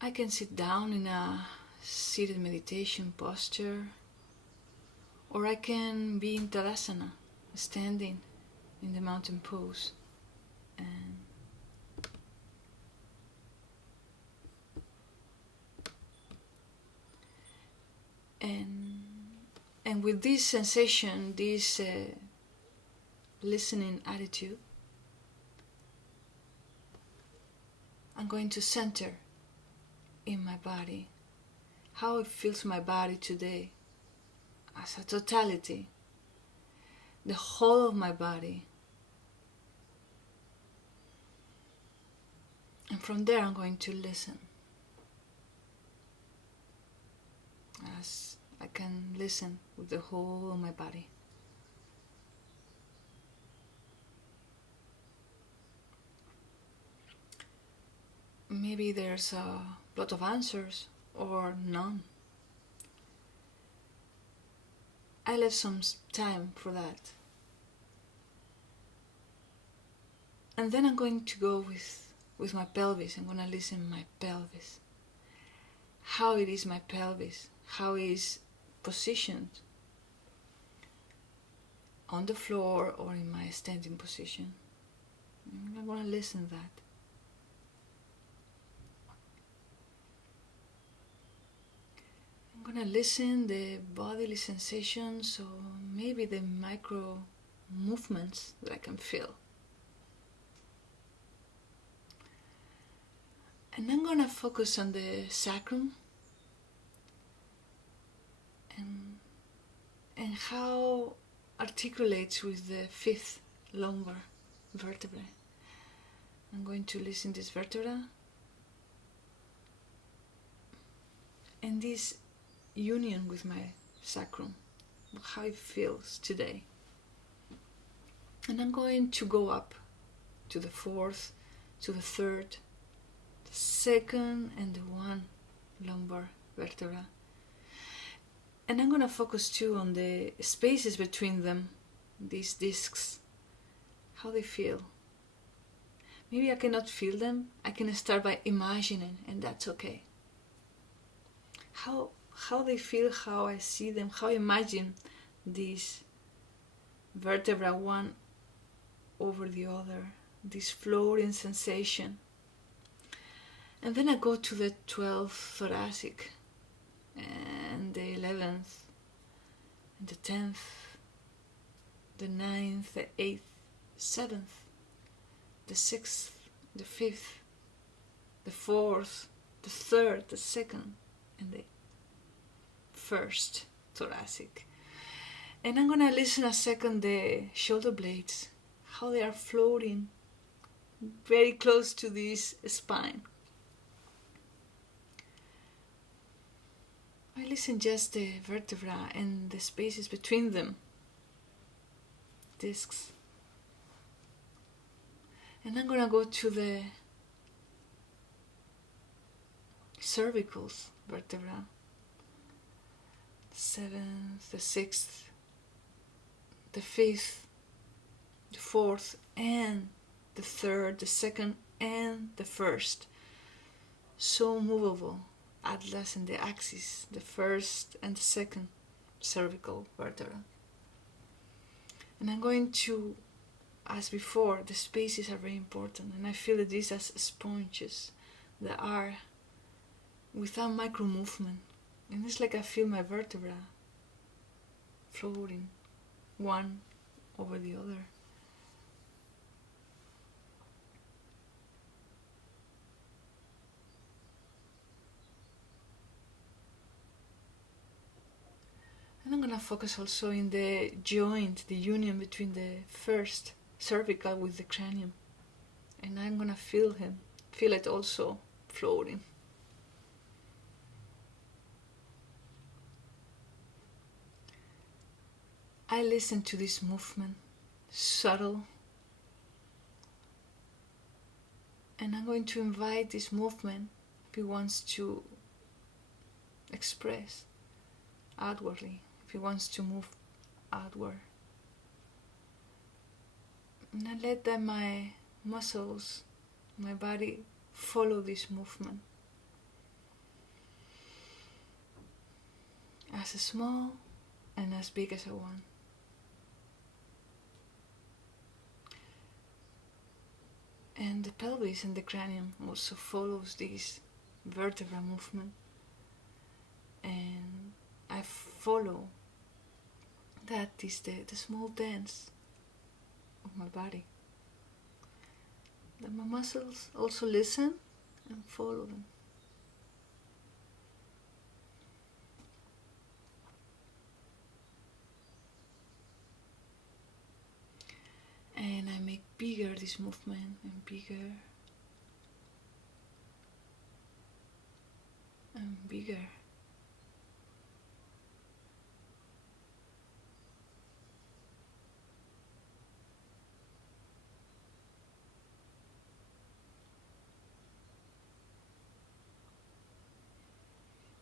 I can sit down in a seated meditation posture, or I can be in Tadasana, standing in the mountain pose. And with this sensation, this listening attitude, I'm going to center in my body, how it feels my body today as a totality, the whole of my body. And from there I'm going to listen, as I can listen with the whole of my body. Maybe there's a lot of answers or none. I left some time for that. And then I'm going to go with my pelvis. I'm going to listen to my pelvis. How it is my pelvis, how it is positioned on the floor or in my standing position. I want to listen to that. I'm going to listen the bodily sensations, or maybe the micro movements that I can feel. And I'm going to focus on the sacrum and how articulates with the fifth lumbar vertebrae. I'm going to listen to this vertebra and this union with my sacrum, how it feels today. And I'm going to go up to the fourth, to the third, the second, and the one lumbar vertebra. And I'm going to focus too on the spaces between them, these discs, how they feel. Maybe I cannot feel them. I can start by imagining, and that's okay. How they feel, how I see them, how I imagine these vertebra one over the other, this floating sensation. And then I go to the 12th thoracic, and the 11th, and the 10th, the 9th, the 8th, 7th, the 6th, the 5th, the 4th, the 3rd, the 2nd, and the 1st thoracic. And I'm going to listen a second the shoulder blades, how they are floating very close to this spine. I listen just the vertebra and the spaces between them, discs. And I'm going to go to the cervicals vertebra, the 7th, the 6th, the 5th, the 4th, and the 3rd, the 2nd, and the 1st. So movable. Atlas and the axis, the 1st and the 2nd cervical vertebra. And I'm going to, as before, the spaces are very important, and I feel these as sponges that are without micro movement. And it's like I feel my vertebra floating one over the other. And I'm going to focus also in the joint, the union between the first cervical with the cranium. And I'm going to feel it also floating. I listen to this movement, subtle. And I'm going to invite this movement, if it wants to express outwardly, if it wants to move outward. And I let that my muscles, my body follow this movement. as small and as big as I want. And the pelvis and the cranium also follows this vertebra movement, and I follow. That is the small dance of my body. That my muscles also listen and follow them. And I make bigger this movement and bigger and bigger.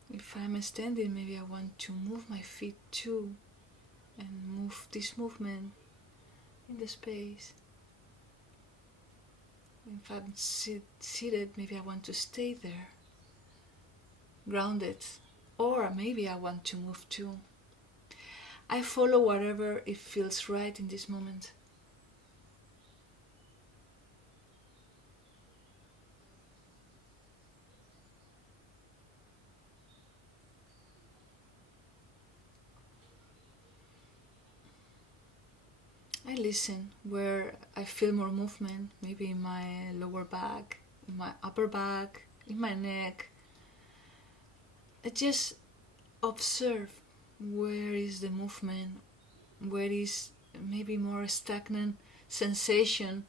If I'm standing, maybe I want to move my feet too and move this movement in the space. If I'm seated, maybe I want to stay there, grounded, or maybe I want to move too. I follow whatever it feels right in this moment. I listen where I feel more movement, maybe in my lower back, in my upper back, in my neck. I just observe where is the movement, where is maybe more stagnant sensation.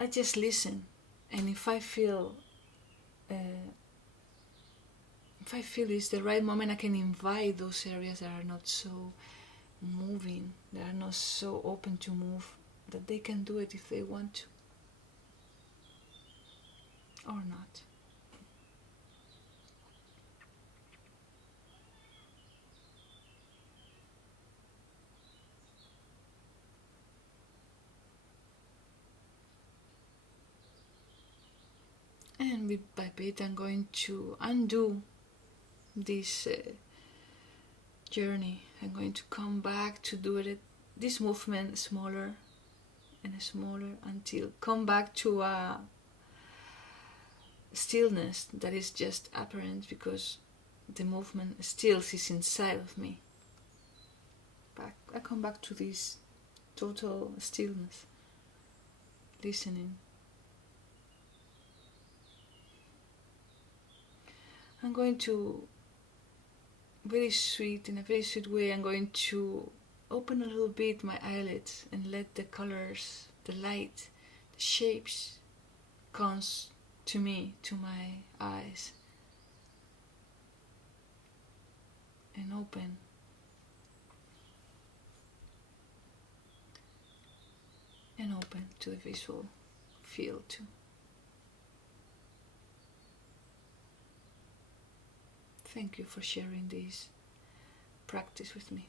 I just listen, and if I feel it's the right moment, I can invite those areas that are not so moving, they are not so open to move, that they can do it if they want to or not. And bit by bit I'm going to undo this journey. I'm going to come back to do it, this movement smaller and smaller, until come back to a stillness that is just apparent because the movement still is inside of me. I come back to this total stillness, listening. I'm going to, in a very sweet way, I'm going to open a little bit my eyelids and let the colors, the light, the shapes comes to me, to my eyes, and open. And open to the visual field too. Thank you for sharing this practice with me.